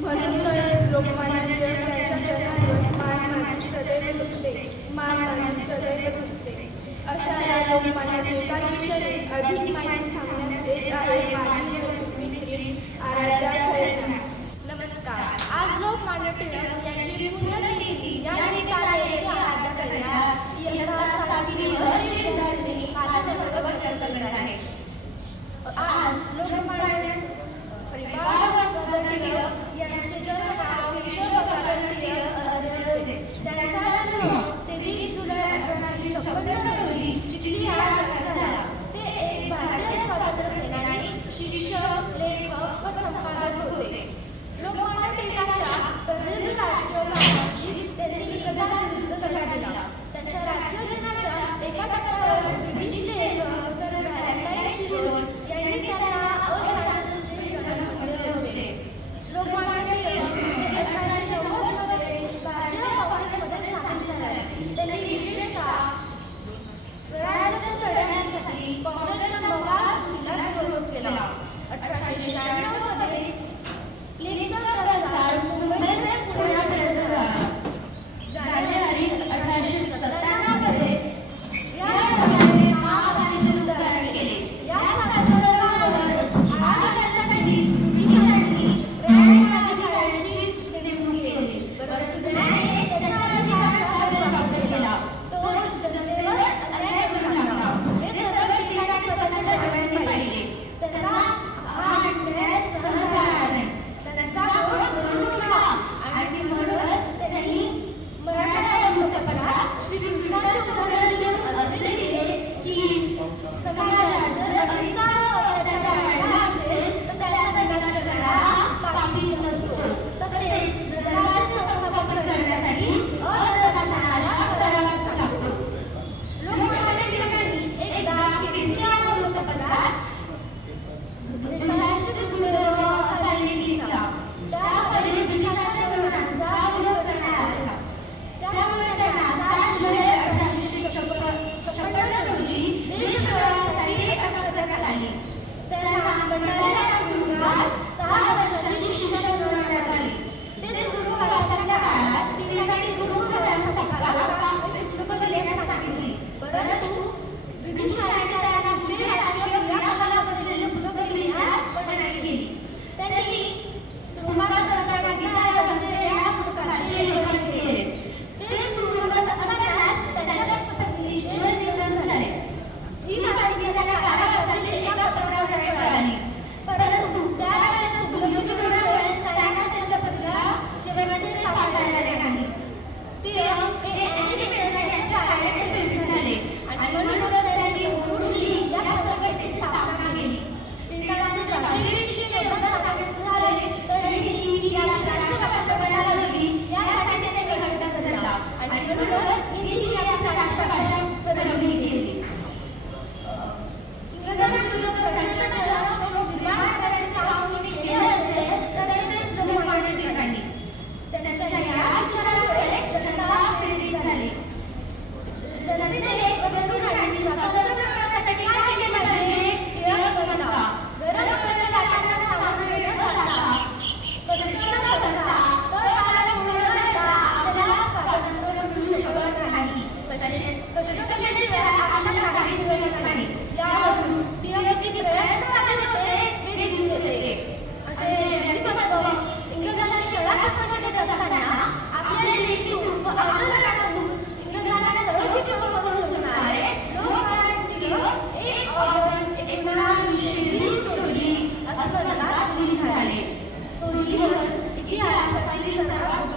म्हणून लोकमान्य टिळकांच्या चरणावर मान माझी सदैव झुकते मान माझी अशा या लोकमान्य टिळकांविषयी नमस्कार. आज लोकमान्य टिळक यांची पुण्यतिथी. या करणार आहे. आज लोकमान्य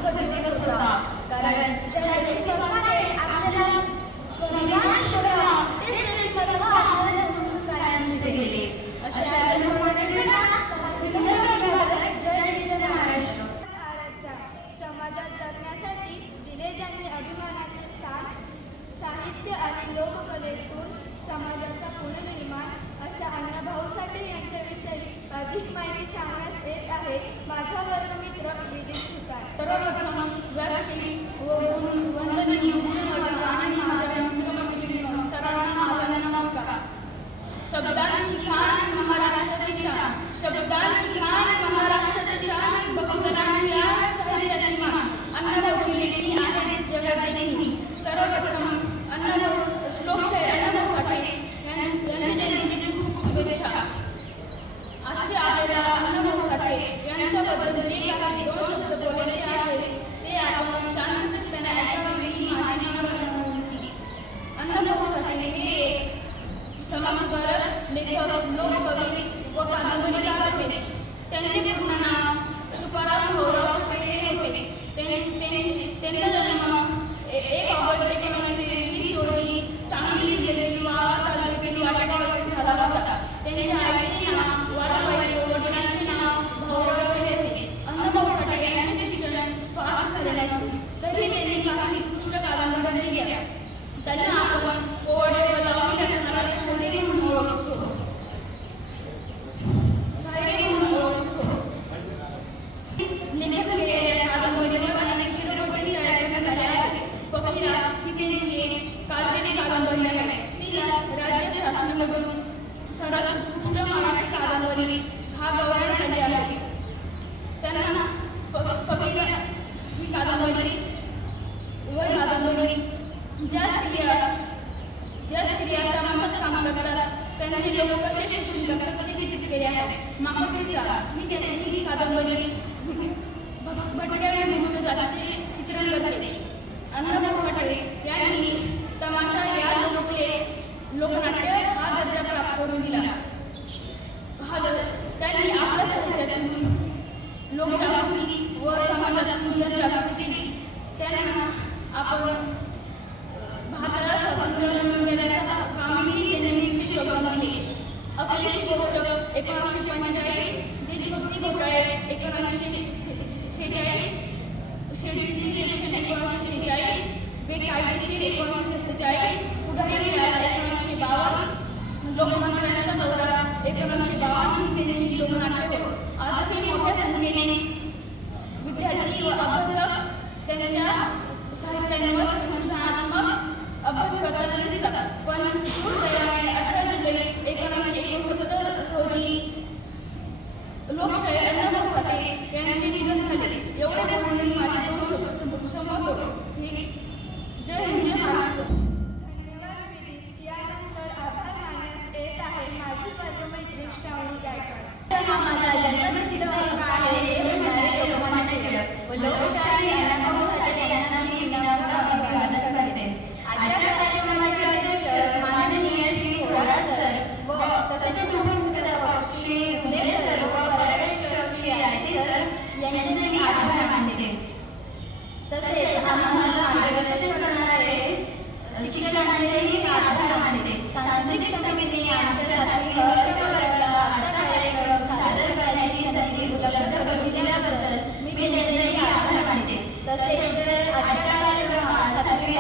कधीच होता कारण ज्या व्यक्तिमत्वाने आपल्याला सर्वप्रथम अन्नभाऊ श्लोकशाहीर अन्नभाऊ साठे यां- यांच्या जयंतीची खूप खूप शुभेच्छा आजचे आपल्याला अण्णाभाऊ साठे यांच्याबद्दल जे काही दोन शब्द बोलायचे आहे ते आपण शांतचित्ताने ऐकावे ही माझी नम्र विनंती अण्णाभाऊ साठे हे एक समाजसुधारक लेखक लोककवी व कादंबरीकार होते त्यांचे पूर्ण नाव तुकाराम भाऊराव साठे हे होते त्यां- त्यां- त्यांचा जन्म ए- एक ऑगस्ट एकोणीसशे वीस रोजी सांगली जिल्ह्यातील वाळवा तालुक्यातील वाटेगाव येथे झाला होता त्यांच्या आईचे गाजलेली आहे तिला राज्य शासनाकडून सर्वात उत्कृष्ट मराठी कादंबरी हा गौरव आली आहे. त्यांना फ- ही कादंबरी व कादंबरी ज्या स्त्रिया ज्या स्त्रिया तमाशात काम करतात त्यांचे लोक कसे शोषण करतात ते चित्रित केले आहे मागणीचा ही त्यांनी ही कादंबरी भटक्या विमुक्त जातीचे चित्रण करते. अन्नभाऊ साठे यांनी तमाशा या लोकप्लेस लोकनाट्य हा दर्जा प्राप्त करून दिला. हा त्यांनी आपल्या साहित्यातून लोकजागृती व समाजातून जनजागृती केली त्यांना आपण भारताला स्वातंत्र्य मिळवून देण्याचा कामही त्यांनी विशेष योगदान दिले. अकलेची गोष्ट एकोणीसशे पंचेचाळीस देशभक्ती घोटाळे एकोणीसशे शेहेचाळीस शेतीची इलेक्शन एकोणीसशे शेहेचाळीस बेकायदेशीर एकोणीसशे सत्तेचाळीस पुढारी मिळाला एकोणीसशे बावन्न लोकमंत्र्यांचा दौरा एकोणीसशे बावन्न ही त्यांची लोकनाट्य आजही मोठ्या संख्येने विद्यार्थी व अभ्यासक त्यांच्या साहित्यांवर संशोधनात्मक अभ्यास करताना दिसतात. हा माझा जन्मसिद्ध हक्क आहे हे म्हणणारे लोकमान्य टिळक व लोकशाही साठे यांना मी विनम्र अभिवादन करते आजच्या कार्यक्रमाचे अध्यक्ष माननीय श्री सर व तसेच मुख्याध्यापक श्री सर व पर्यवेक्षक श्री सर यांचे मी आभार मानते तसेच आम्हाला मार्गदर्शन करणारे शिक्षकांचेही आभार मानते. सांस्कृतिक समितीने आमच्यासाठी हक्क आजचा कार्यक्रम उपलब्ध करून दिल्याबद्दल मी त्यांचेही आभार मानते. तसेच आजच्या कार्यक्रमात सातवी